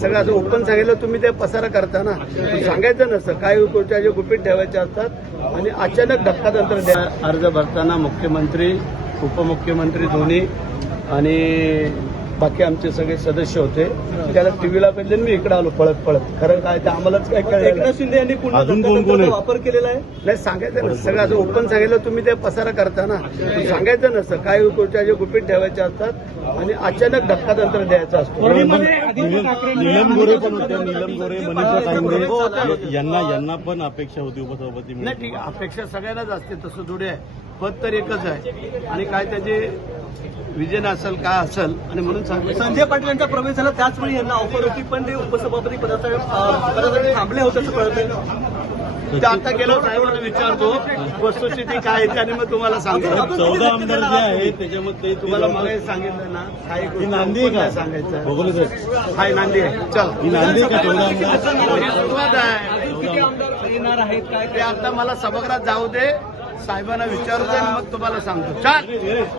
सगळं असं ओपन सांगितलं, तुम्ही ते पसारा करता ना, सांगायचं नसतं. काही गोष्टी गुपित ठेवायच्या असतात आणि अचानक धक्कातंत्र द्या. अर्ज भरताना मुख्यमंत्री, उपमुख्यमंत्री दोन्ही आणि बाकी आमचे सगळे सदस्य होते. त्याला टीव्हीला पाहिजे, मी इकडे आलो पळत पळत. खरं काय ते आम्हालाच काय कळलं. एकनाथ शिंदे यांनी पुन्हा धक्कातंत्राचा वापर केलेला आहे. नाही, सांगायचं ना, सगळं असं ओपन सांगितलं, तुम्ही ते पसारा करता ना, सांगायचं नसतं. काही गोष्टी गुपित ठेवायच्या असतात आणि अचानक धक्कातंत्र द्यायचं असतं. नीलम गोरे पण होते, नीलम गोरे, मनीषा कांगरे यांना पण अपेक्षा होती उपसभापती. नाही, ठीक आहे, अपेक्षा सगळ्यांनाच असते, तसं थोडी आहे. पद तर एकच आहे आणि काय त्याचे विजन असेल काय असेल, आणि म्हणून सांगतो. संजय पाटील यांचा प्रवेश झाला त्याचवेळी यांना ऑफर होती, पण ते उपसभापती पदासाठी थांबले होते असं कळतं. ते आता गेलो साहेबांना विचारतो वस्तुस्थिती काय आहे आणि मग तुम्हाला सांगतो. 14 आमदार जे आहेत त्याच्यामध्ये तुम्हाला मला सांगितलं ना, काही ही नांदी आहे का सांगायचं. बघू सर, हाय, नांदी आहे. चल, ही नांदी आहे का 14 आमदार? सुरुवात आहे. किती आमदार येणार आहेत काय ते आता मला सभागृहात जाऊ दे, साहेबांना विचारू दे, मग तुम्हाला सांगतो. चल.